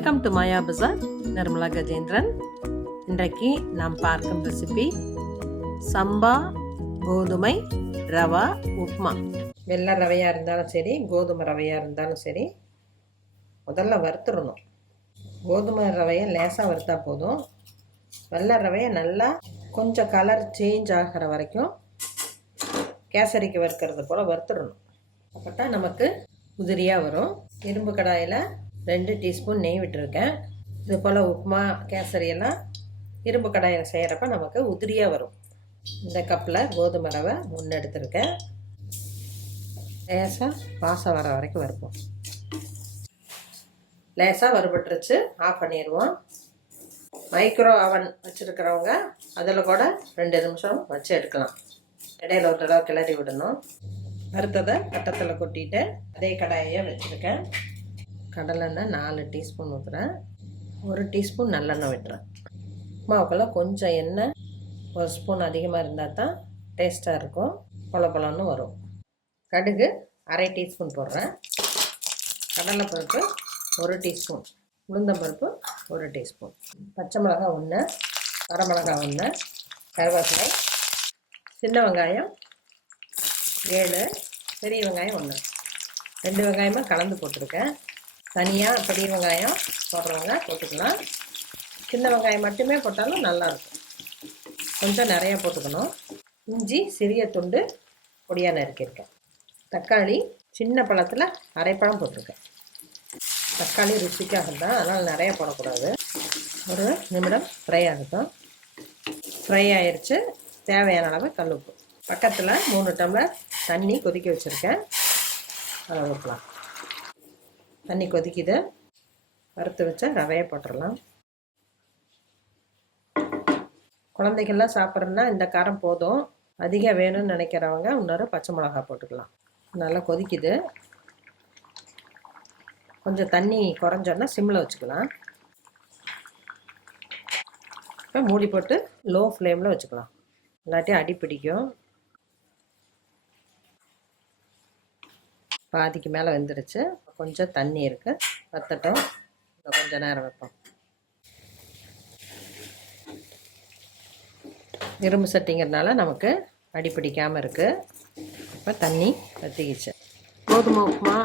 Welcome to Maya Bazaar Nirmala Gajendran. இன்றைக்கு நாம் பார்க்கும் ரெசிபி சம்பா கோதுமை ரவா உப்மா. வெள்ளை ரவையாக இருந்தாலும் சரி கோதுமை ரவையாக இருந்தாலும் சரி முதல்ல வறுத்துடணும். கோதுமை ரவையை லேசாக வறுத்தா போதும். வெள்ளை ரவையை நல்லா கொஞ்சம் கலர் சேஞ்ச் ஆகிற வரைக்கும் கேசரிக்கு வறுக்கிறது போல் வறுத்துடணும். அப்போ தான் நமக்கு உதிரியாக வரும். இரும்பு கடாயில் ரெண்டு டீஸ்பூன் நெய் விட்டுருக்கேன். இது போல் உப்புமா கேசரியெல்லாம் இரும்பு கடாயில் செய்கிறப்ப நமக்கு உதிரியாக வரும். இந்த கப்பில் கோதுமை ரவை முன்னெடுத்துருக்கேன் லேசாக வாசம் வர வரைக்கும் வறுப்போம். லேசாக வறுபட்டுருச்சு. ஆஃப் பண்ணிடுவோம். மைக்ரோ அவன் வச்சுருக்கிறவங்க அதில் கூட ரெண்டு நிமிஷம் வச்சு எடுக்கலாம். இடையில ஒரு தடவை கிளறி விடணும். வறுத்ததை கட்டத்தில் கொட்டிட்டு அதே கடாயை வச்சுருக்கேன். கடலெண்ணெய் நாலு டீஸ்பூன் ஊற்றுறேன் ஒரு டீஸ்பூன் நல்லெண்ணெய் விட்டுறேன் மாவுக்குள்ள கொஞ்சம் எண்ணெய் ஒரு ஸ்பூன் அதிகமாக இருந்தால் தான் டேஸ்ட்டாக இருக்கும். பொல பொலன்னு வரும். கடுகு அரை டீஸ்பூன் போடுறேன். கடலைப்பருப்பு ஒரு டீஸ்பூன். உளுந்தம்பருப்பு ஒரு டீஸ்பூன். பச்சை மிளகாய் ஒன்று வரமிளகா ஒன்று கருவேப்பிலை சின்ன வெங்காயம் ஏழு பெரிய வெங்காயம் ஒன்று ரெண்டு வெங்காயமாக கலந்து போட்டிருக்கேன். தனியாக பெரிய வெங்காயம் போடுறவங்க போட்டுக்கலாம். சின்ன வெங்காயம் மட்டுமே போட்டாலும் நல்லாயிருக்கும் கொஞ்சம் நிறையா போட்டுக்கணும். இஞ்சி சிறிய துண்டு பொடியாக நறுக்கியிருக்கேன். தக்காளி சின்ன பழத்தில் அரைப்பழம் போட்டிருக்கேன். தக்காளி ருசிக்காக தான் அதனால் நிறையா போடக்கூடாது. ஒரு நிமிடம் ஃப்ரை ஆகட்டும் ஃப்ரை ஆயிடுச்சு தேவையான அளவு கல்லுப்பு பக்கத்தில் மூணு டம்ளர் தண்ணி கொதிக்க வச்சுருக்கேன். அதை ஊற்றலாம் தண்ணி கொதிக்குது. வறுத்து வச்சா ரவையை போட்டுடலாம் குழந்தைகள்லாம் சாப்பிட்றதுனா இந்த காரம் போதும். அதிகம் வேணும்னு நினைக்கிறவங்க இன்னொரு பச்சை மிளகா போட்டுக்கலாம். நல்லா கொதிக்குது. கொஞ்சம் தண்ணி குறைஞ்சோன்னா சிம்மில் வச்சுக்கலாம். இப்போ மூடி போட்டு லோ ஃப்ளேமில் வச்சுக்கலாம். இல்லாட்டி அடி பிடிக்கும். பாதிக்கு மேலே வெந்துருச்சு. கொஞ்சம் தண்ணி இருக்குது வத்தட்டும். கொஞ்சம் நேரம் வைப்போம். இரும்பு சட்டிங்கிறதுனால நமக்கு அடி பிடிக்காமல் இருக்குது இப்போ தண்ணி வத்திக்கிச்சு. கோதுமை உப்புமா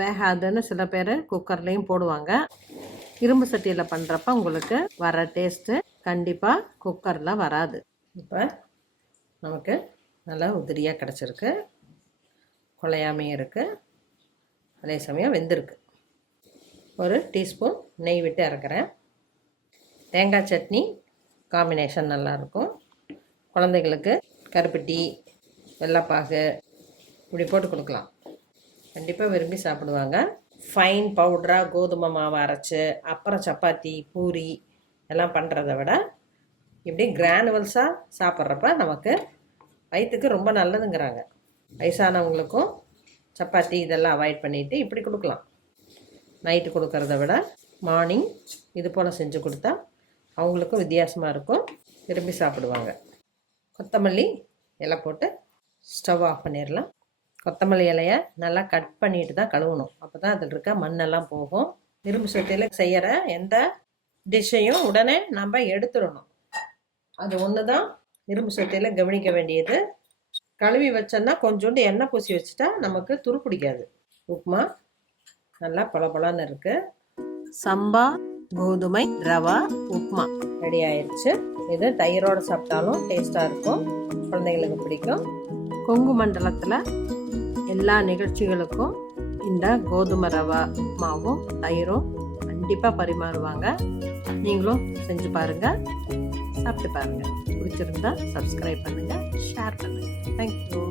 வேகாதுன்னு சில பேர் குக்கர்லேயும் போடுவாங்க. இரும்பு சட்டியில் பண்ணுறப்ப உங்களுக்கு வர டேஸ்ட்டு கண்டிப்பாக குக்கரில் வராது. இப்போ நமக்கு நல்லா உதிரியாக கிடச்சிருக்கு. குழையாமையும் இருக்குது அதே சமயம் வெந்திருக்கு. ஒரு டீஸ்பூன் நெய் விட்டு இறக்குறேன் தேங்காய் சட்னி காம்பினேஷன் நல்லாயிருக்கும் குழந்தைகளுக்கு கருப்பட்டி வெள்ளைப்பாகு இப்படி போட்டு கொடுக்கலாம். கண்டிப்பாக விரும்பி சாப்பிடுவாங்க. ஃபைன் பவுடராக கோதுமை மாவை அரைச்சி அப்புறம் சப்பாத்தி பூரி எல்லாம் பண்ணுறத விட இப்படி கிரானுவல்ஸாக சாப்பிட்றப்ப நமக்கு வயிற்றுக்கு ரொம்ப நல்லதுங்கிறாங்க. வயசானவங்களுக்கும் சப்பாத்தி இதெல்லாம் அவாய்ட் பண்ணிவிட்டு இப்படி கொடுக்கலாம். நைட்டு கொடுக்கறத விட மார்னிங் இது போல் செஞ்சு கொடுத்தா அவங்களுக்கும் வித்தியாசமாக இருக்கும். விரும்பி சாப்பிடுவாங்க. கொத்தமல்லி இலை போட்டு ஸ்டவ் ஆஃப் பண்ணிடலாம். கொத்தமல்லி இலையை நல்லா கட் பண்ணிட்டு தான் கழுவணும். அப்போ தான் அதில் இருக்க மண்ணெல்லாம் போகும். இரும்பு சட்டியில் செய்கிற எந்த டிஷ்ஷையும் உடனே நம்ம எடுத்துடணும். அது ஒன்று தான் இரும்பு சட்டியில் கவனிக்க வேண்டியது. கழுவி வச்சோன்னா கொஞ்சோண்டு எண்ணெய் பூசி வச்சுட்டா நமக்கு துரு பிடிக்காது. உப்புமா நல்லா பளபளன்னு இருக்கு. சம்பா கோதுமை ரவா உப்புமா. ரெடி ஆயிடுச்சு இது தயிரோடு சாப்பிட்டாலும் டேஸ்ட்டாக இருக்கும். குழந்தைங்களுக்கு பிடிக்கும். கொங்கு மண்டலத்தில் எல்லா நிகழ்ச்சிகளுக்கும் இந்த கோதுமை ரவா உப்புமாவும் தயிரும் கண்டிப்பாக பரிமாறுவாங்க. நீங்களும் செஞ்சு பாருங்கள் சாப்பிட்டு பாருங்கள் பிடிச்சிருந்தா சப்ஸ்கிரைப் பண்ணுங்கள் ஷேர் பண்ணுங்கள் தேங்க்யூ